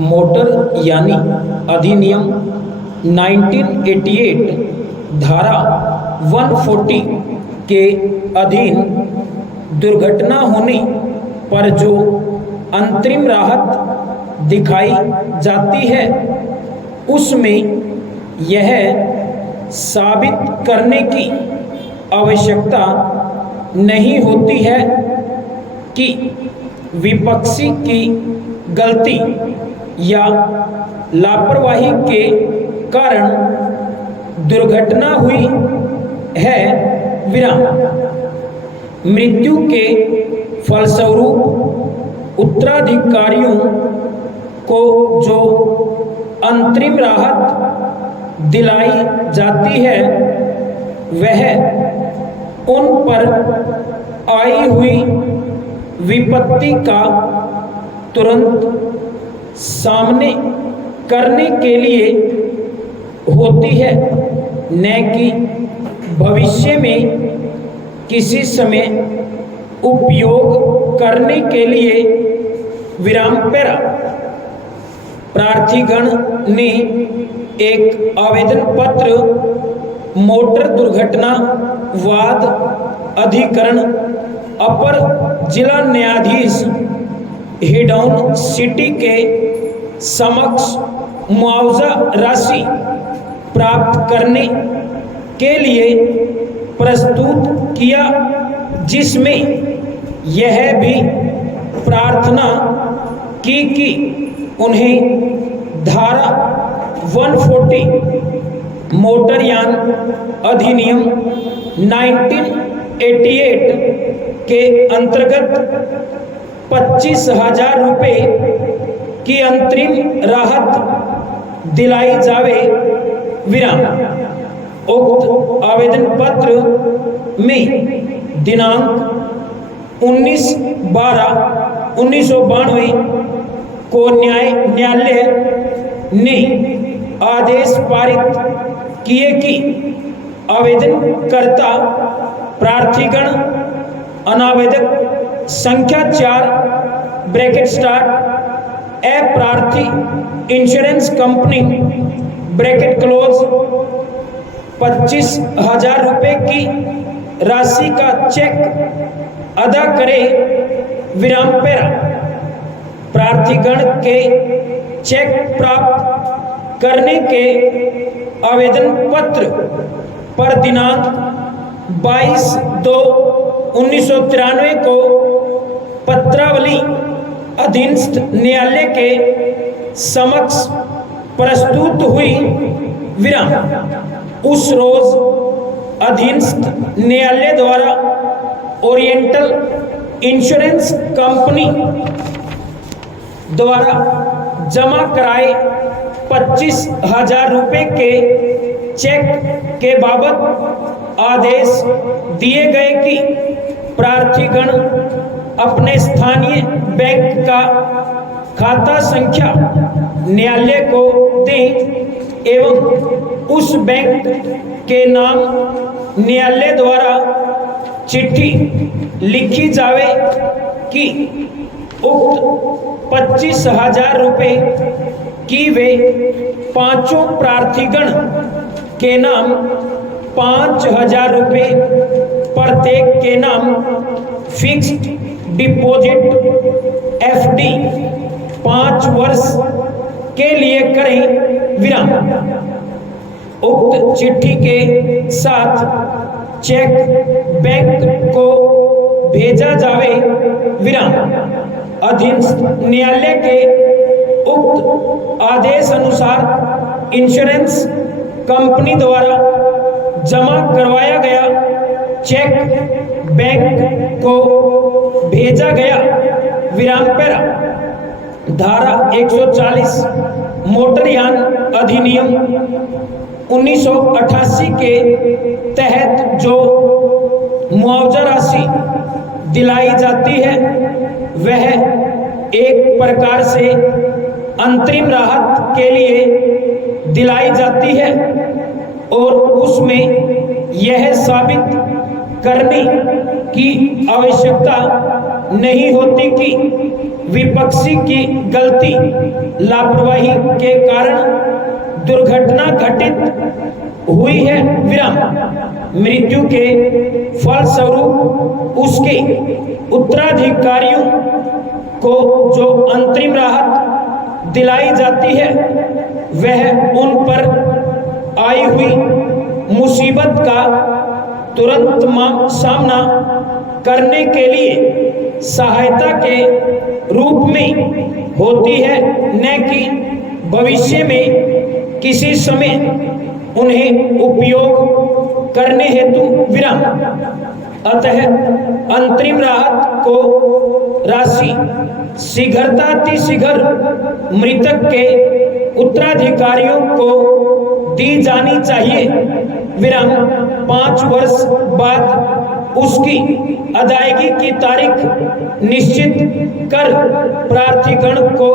Motor यानी अधिनियम 1988 धारा 140 के अधीन दुर्घटना होने पर जो अंतरिम राहत दिखाई जाती है उसमें यह साबित करने की आवश्यकता नहीं होती है कि विपक्षी की गलती या लापरवाही के कारण दुर्घटना हुई है। विराम। मृत्यु के फलस्वरूप उत्तराधिकारियों को जो अंतरिम राहत दिलाई जाती है वह उन पर आई हुई विपत्ति का तुरंत सामने करने के लिए होती है, न कि भविष्य में किसी समय उपयोग करने के लिए। विराम पैरा। प्रार्थीगण ने एक आवेदन पत्र मोटर दुर्घटना वाद अधिकरण अपर जिला न्यायाधीश हिंडौन सिटी के समक्ष मुआवजा राशि प्राप्त करने के लिए प्रस्तुत किया, जिसमें यह भी प्रार्थना की कि उन्हें धारा 140 मोटरयान अधिनियम 1988 के अंतर्गत 25,000 रुपये की अंतरिम राहत दिलाई जावे। विराम। उक्त आवेदन पत्र में दिनांक 19/12/1992 को न्यायालय ने आदेश पारित किए कि आवेदनकर्ता प्रार्थीगण अनावेदक संख्या 4 ब्रैकेट स्टार्ट ए प्रार्थी इंश्योरेंस कंपनी ब्रैकेट क्लोज 25,000 रुपये की राशि का चेक अदा करे। विराम पैरा। प्रार्थीगण के चेक प्राप्त करने के आवेदन पत्र पर दिनांक 22/2/1993 को पत्रावली अधीनस्थ न्यायालय के समक्ष प्रस्तुत हुई। विराम। उस रोज अधीनस्थ न्यायालय द्वारा ओरिएंटल इंश्योरेंस कंपनी द्वारा जमा कराए 25,000 रुपये के चेक के बाबत आदेश दिए गए कि प्रार्थीगण अपने स्थानीय बैंक का खाता संख्या न्यायालय को दें एवं उस बैंक के नाम न्यायालय द्वारा चिट्ठी लिखी जावे कि उक्त 25,000 रुपये की वे पांचों प्रार्थीगण के नाम 5,000 रुपये प्रत्येक के नाम फिक्स्ड डिपॉजिट FD 5 वर्ष के लिए करें। विराम। उक्त चिट्ठी के साथ चेक बैंक को भेजा जावे। विराम। अधीनस्थ न्यायालय के उक्त आदेश अनुसार इंश्योरेंस कंपनी द्वारा जमा करवाया गया चेक बैंक को भेजा गया। विराम पैरा। धारा 140 मोटरयान अधिनियम 1988 के तहत जो मुआवजा राशि दिलाई जाती है वह एक प्रकार से अंतरिम राहत के लिए दिलाई जाती है और उसमें यह साबित करने की आवश्यकता नहीं होती कि विपक्षी की गलती लापरवाही के कारण दुर्घटना घटित हुई है विराम। मृत्यु के फलस्वरूप उसके उत्तराधिकारियों को जो अंतरिम राहत दिलाई जाती है वह उन पर आई हुई मुसीबत का तुरंत सामना करने के लिए सहायता के रूप में होती है, न कि भविष्य में किसी समय उन्हें उपयोग करने हेतु विराम। अतः अंतरिम राहत को राशि शीघ्रातिशीघ्र मृतक के उत्तराधिकारियों को दी जानी चाहिए विराम। 5 वर्ष बाद उसकी अदायगी की तारीख निश्चित कर प्रार्थीगण को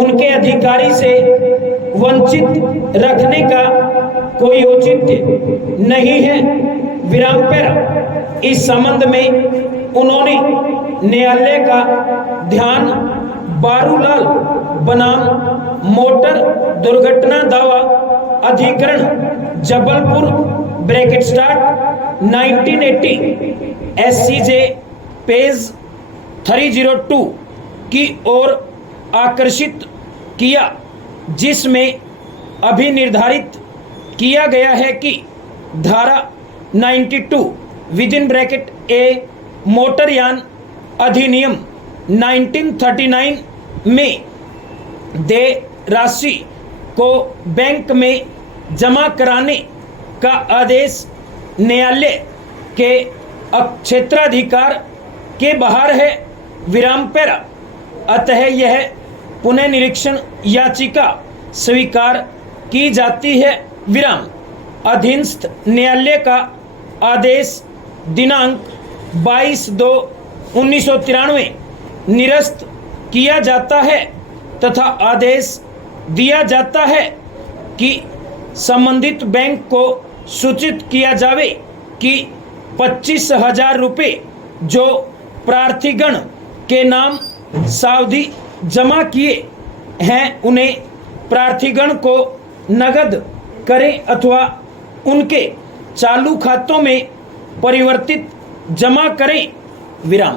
उनके अधिकारी से वंचित रखने का कोई औचित्य नहीं है विराम। पर इस संबंध में उन्होंने न्यायालय का ध्यान बारूलाल बनाम मोटर दुर्घटना दावा अधिकरण जबलपुर (1980) SCJ पेज 302 की ओर आकर्षित किया, जिसमें अभिनिर्धारित किया गया है कि धारा 92 (A) मोटरयान अधिनियम 1939 में देय राशि को बैंक में जमा कराने का आदेश न्यायालय के क्षेत्राधिकार के बाहर है विराम। पैरा अतः यह पुनर्निरीक्षण याचिका स्वीकार की जाती है विराम। अधीनस्थ न्यायालय का आदेश दिनांक 22/2/1993 निरस्त किया जाता है तथा आदेश दिया जाता है कि संबंधित बैंक को सूचित किया जावे कि 25,000 रुपये जो प्रार्थीगण के नाम सावधि जमा किए हैं उन्हें प्रार्थीगण को नगद करें अथवा उनके चालू खातों में परिवर्तित जमा करें विराम।